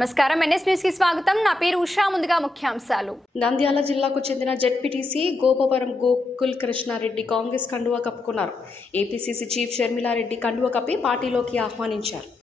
నమస్కారం. ఎన్ఎస్ న్యూస్కి స్వాగతం. నా పేరు ఉషా. ముందుగా ముఖ్యాంశాలు. నంద్యాల జిల్లాకు చెందిన జెడ్పీటీసీ గోపవరం గోకుల్ కృష్ణారెడ్డి కాంగ్రెస్ కండువా కప్పుకున్నారు. ఏపీసీసీ చీఫ్ షర్మిలారెడ్డి కండువా కప్పి పార్టీలోకి ఆహ్వానించారు.